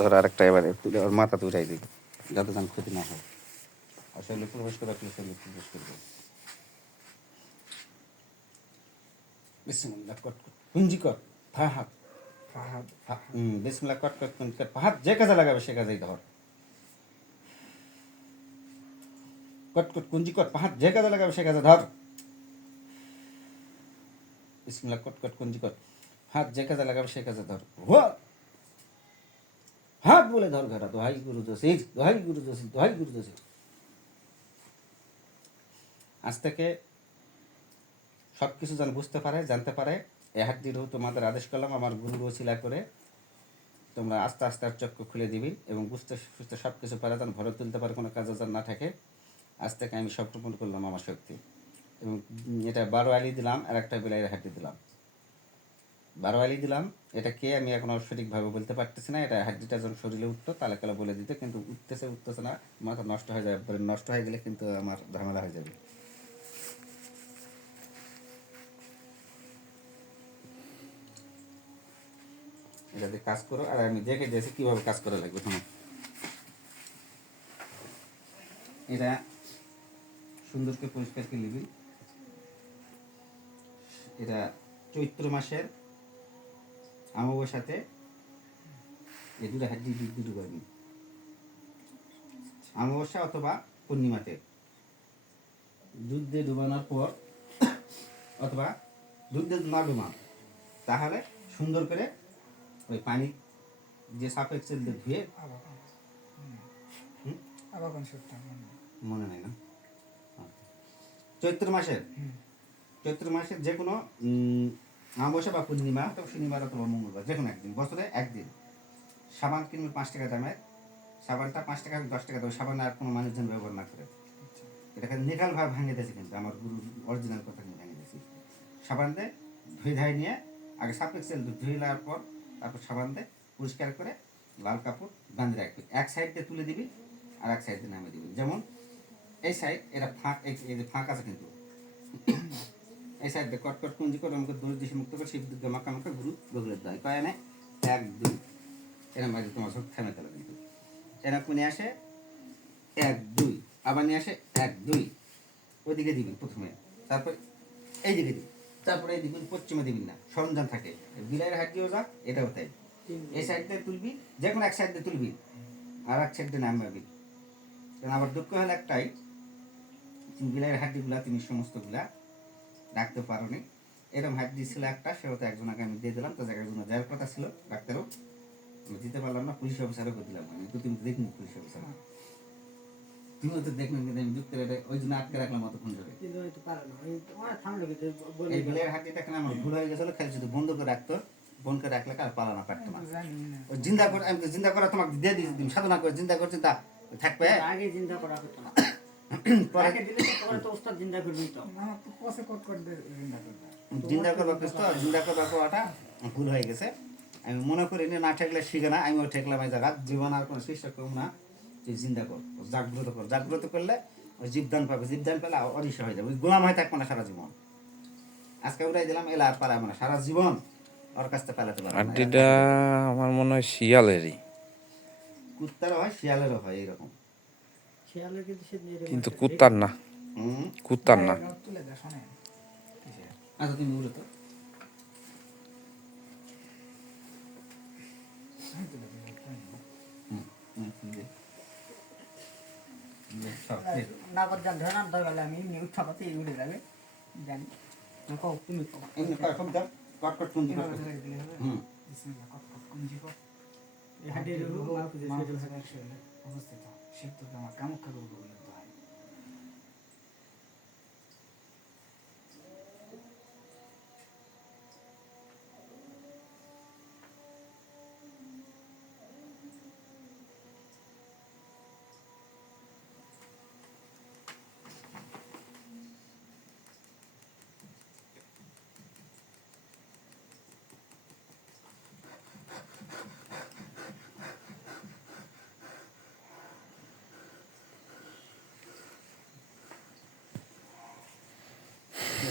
ধর আরেকটা এবারে তুলে ওর মাথা উঠাই দিই যাতে যেন ক্ষতি না হয়। আর শরীরে প্রবেশ করে আপনি শরীরে প্রবেশ করবে। বিসমিল্লাহ কট কট কুঞ্জি কর ফাহাদ ফাহাদ বিসমিল্লাহ কট কট কুঞ্জি কর। ফাহাদ যে কাজে লাগাবে সে কাজেই ধর। কট কট কুঞ্জি যে কাজে লাগাবে সে কাজে ধর। বিসমিল্লাহ কট কট কুঞ্জি হাত যে কাজে লাগাবে সে কাজে ধর। বলে ধর ঘরা দোহাই গুরু দোষির দোহাই গুরু দোষির দোহাই গুরু দোষির আজ থেকে সব কিছু যেন বুঝতে পারে, জানতে পারে, এ হাত দিয়ে তোমাদের আদেশ করলাম, আমার গুরুর ওসিলা করে তোমরা আস্তে আস্তে আর চক্র খুলে দিবি এবং বুঝতে সুঝতে সব কিছু পারে যেন ভরে তুলতে পারে, কোনো কাজে যেন না থাকে। আজ থেকে আমি রোপণ করলাম আমার শক্তি। এবং এটা বারো আলি দিলাম, আর একটা বিলাইয়ের হাড্ডি দিলাম। বারো আলি দিলাম। এটা কে আমি এখন সঠিকভাবে বলতে পারতেছি না। এটা হাড্ডিটা যখন শরীরে উঠতো তাহলে কালে বলে দিতে, কিন্তু উঠতেছে উঠতেছে না। মাথা নষ্ট হয়ে যাবে নষ্ট হয়ে গেলে কিন্তু আমার ঝামেলা হয়ে যাবে। এটা দিয়ে কাজ করো। আর আমি দেখে দিয়েছি কীভাবে কাজ করা লাগবে, শোনো। এটা সুন্দর করে পরিষ্কার করে নিবি। এটা চৈত্র মাসের আমাবস্যাতে এই দুটো হাড্ডি দুটো করবি আমাবস্যা অথবা পূর্ণিমাতে দুধ দিয়ে ডুবানোর পর অথবা দুধ দিয়ে না ডুবান তাহলে সুন্দর করে ওই পানি যে সাপ এক্সেল দিয়ে ধুয়ে মনে নেই। না আচ্ছা। চৈত্র মাসের চৈত্র মাসের যে কোনো উম, অমাবস্যা বা পূর্ণিমা অথবা শনিবার অথবা মঙ্গলবার যে কোনো একদিন বছরে একদিন। সাবান কিনবে পাঁচ টাকা দামের সাবানটা পাঁচ টাকা দশ টাকা দেবে সাবান আর কোনো মানুষজন ব্যবহার না করে। এটাকে নিকাল ভাবে ভাঙে দিয়েছে কিন্তু আমার গুরু অরিজিনাল কথা নিয়ে ভেঙে দিয়েছি। সাবান দিয়ে ধুয়ে ধাই নিয়ে আগে সাপ এক্সেল ধুয়ে নেওয়ার পর তারপর সাবান দিয়ে পরিষ্কার করে লাল কাপড় বাঁধে রাখবি। এক সাইড দিয়ে তুলে দিবি আর এক সাইড দিয়ে নামিয়ে দিবি। যেমন এই সাইড এটা ফাঁক এই যে ফাঁক আছে কিন্তু এই সাইড দিয়ে কট কট কুঞ্জি করে আমাকে দড়ি দিশে মুক্ত করে শিব দুর্গা মাকা মাকা গুরু বগলের দেয়। কয় না এক, দুই। এরকম বাড়ি তোমার সব থেমে গেল কিন্তু এরকম নিয়ে আসে? এক, দুই। আবার নিয়ে আসে? এক, দুই। ওইদিকে দিবি প্রথমে। তারপর এই দিকে দিবি তারপরে এই দিবি পশ্চিমে দিবি না। সরঞ্জাম থাকে। বিলাইয়ের দিয়েও যা, এটাও তাই। এই সাইড দিয়ে তুলবি যে কোনো এক সাইড দিয়ে তুলবি। আর এক সাইড দিয়ে নামাবি। কারণ আবার দুঃখ হলো একটাই বিলাইয়ের হাড্ডিগুলা তুমি সমস্তগুলা রাখতে পারো নি এরকম হাড্ডি ছিল একটা সেও তো একজনকে আমি দিয়ে দিলাম তো জায়গায় জন্য যাওয়ার কথা ছিল ডাক্তারও। আমি দিতে পারলাম না পুলিশ অফিসারও করে দিলাম আমি। তো তুমি দেখিনি পুলিশ অফিসার। তুমিও তো দেখবেন কিন্তু আমি যুক্ত রেটে ওই জন্য আটকে রাখলাম অতক্ষণ ধরে। এই বিলাইয়ের হাড্ডিটা এখানে আমার ভুল হয়ে গেছিল খালি শুধু বন্ধ করে রাখতো বন্ধ করে রাখলে আর পালানো কাটতো না। ও জিন্দা করে আমি তো জিন্দা করে তোমাকে দিয়ে দিয়েছি তুমি সাধনা করে জিন্দা করছি তা থাকবে? আগে জিন্দা করা হতো না। জিন্দা করবা কৃষ্ণ জিন্দা করবা। কোয়াটা ভুল হয়ে গেছে। আমি মনে করি নি না ঠেকলে শিখে না আমিও ঠেকলাম এই জায়গা। জীবন আর কোনো চেষ্টা করব না তুই জিন্দা কর জাগ্রত কর জাগ্রত করলে ওই জীবদান পাবে জীবদান পেলে অরিসা হয়ে যাবে। ওই গোলাম হয়ে থাকব না সারা জীবন। আজকে উড়াই দিলাম এলা আর পারাবো না সারা জীবন ওর কাছ থেকে পালাতে পারব আড্ডিটা আমার মনে হয় শিয়ালেরই। কুত্তারও হয় শিয়ালেরও হয় শিয়ালের কিন্তু কুত্তার না হুম কুত্তার না? আচ্ছা তুমি উড়ো তো আমি তুলে দেবো, তাই না? হুম হুম হুম, দে। দে, সব, দে। না কর যা ধরে না ধরে আমি এমনি উঠা পাতে উড়ে যাবে জানি অবস্থিত। শিব দুর্গা মা কামাখ্যা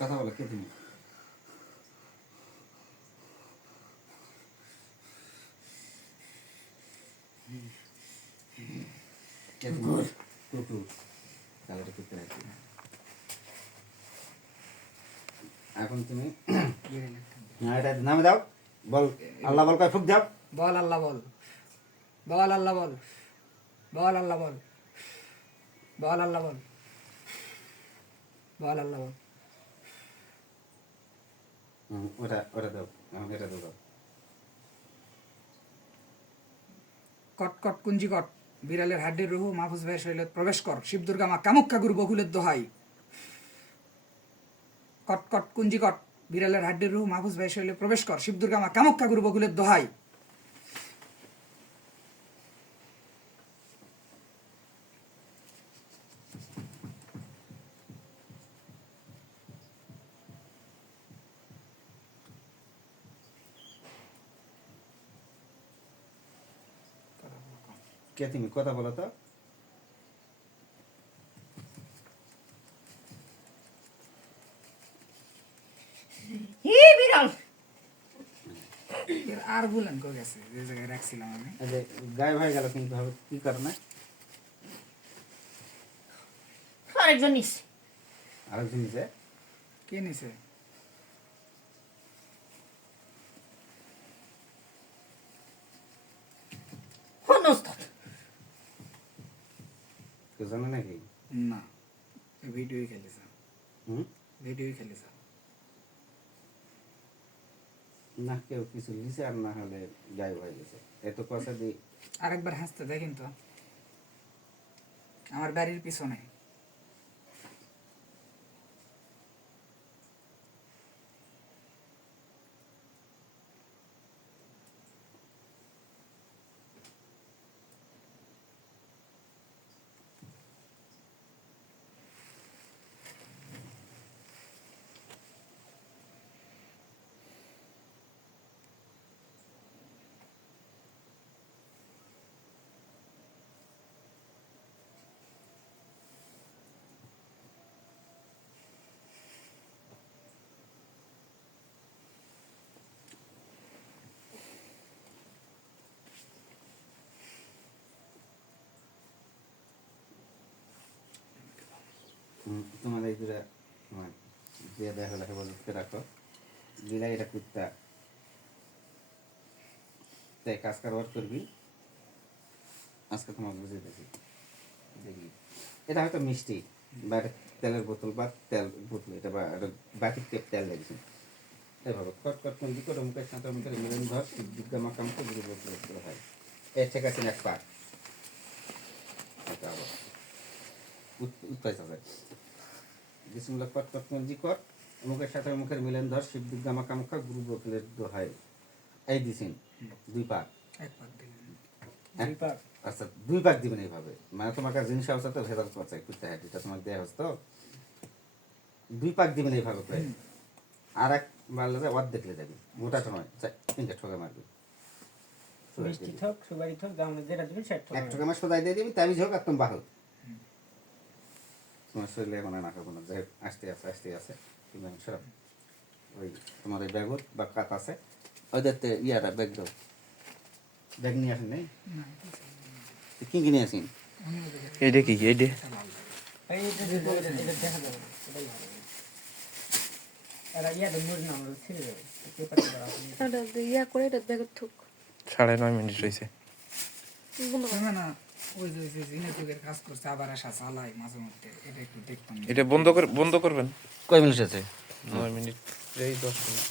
কথা বলো কে তুমি। এখন তুমি এটা নামে দাও। বল আল্লাহ বল কয় ফুক দাও। বল আল্লাহ বল। বল আল্লাহ বল। বল আল্লাহ বল। বল আল্লাহ বল। বল আল্লাহ বল। ওটা ওটা দাও আমাকে এটা দাও কটকট কট কুঞ্জি, কট। বিড়ালের হাড্ডির রুহু, মাহফুজ ভাই শৈল প্রবেশ কর। শিব দুর্গা মা কামাখ্যা গুরু বকুলের দোহাই। কটকট কুঞ্জিকট বিড়ালের হাড্ডির রুহু, মাহফুজ ভাই শৈল প্রবেশ কর। শিব দুর্গা মা কামাখ্যা গুরু বকুলের দোহাই। কে তুমি কথা বলো তো। আর বলেন কো গেছে? যে জায়গায় রাখছিলাম আমি। গায়েব হয়ে গেল কিন্তু হবে কি কারণে আরেকজন নিস আরেকজন যে কে নিছে? হনস্ত কেউ জানে নাকি? না। ভিডিওই খেলেছে হুম? ভিডিওই খেলেছে না কেউ কিছু লিছে আর না হলে গায়েব হয়ে গেছে। এত কথা দিয়ে আরেকবার হাসতে দেখেন তো। আমার বাড়ির পিছনে। তোমার দুটা, তোমার যে দেখা লেখা বলতে রাখো। দিলা এটা কুত্তা। তাই কাজ কারবার করবি। আজকে তোমাকে বুঝে দেখি। দেখি। এটা হয়তো মিষ্টি, বা তেলের বোতল বা তেল বোতল, এটা বা একটা টেপ তেল লেগেছে। এভাবে কট কট কোন দিকে মুখের সাথে মুখের মিলন ধর বিজ্ঞা মাকাম তো গুরু বোতল হয়। এ ঠিক আছে এক পাক। এটা আবার। উৎপাই যাবে। বিসমুল্লাহ কট কট মঞ্জি কর। মুখের সাথে মুখের মিলন ধর শিব দুর্গা মাকামুখা গুরু বকিলের দোহাই। এই দিছেন দুই পাক। এক পাক আচ্ছা দুই পাক দিবেন এইভাবে। মানে তোমার কাছে জিনিস আছে তো ভেজাল করছে কুত্তা হ্যাঁ এটা তোমাকে দেওয়া হচ্ছে তো। দুই পাক দিবেন এইভাবে করে। আর এক মারলে যে অর্ধেক লে যাবি। মোটাটা নয় তিনটা ঠকে মারবি। মিষ্টি থক সুপারি থক যেটা দিবেন সেটা এক ঠকে মাস সোদাই দিয়ে দিবি তাই হোক একদম বাহুল তোমার শরীরে মনে না করব না যে আসতে আছে আসতে আছে তুমি এখন সব ওই তোমার ওই ব্যাগ বা কাত আছে ওদের তে ইয়াটা ব্যাগ দাও। ব্যাগ নিয়ে আসেন নেই? তো কি কিনে আসেন? এইটা এইটা? ইয়া সাড়ে নয় মিনিট না। ওই যে যে জিনের কাজ করছে আবার আসা চালাই মাঝে মধ্যে। এটা একটু দেখতাম। এটা বন্ধ করে বন্ধ করবেন? কয় মিনিট আছে? নয় মিনিট এই দশ মিনিট।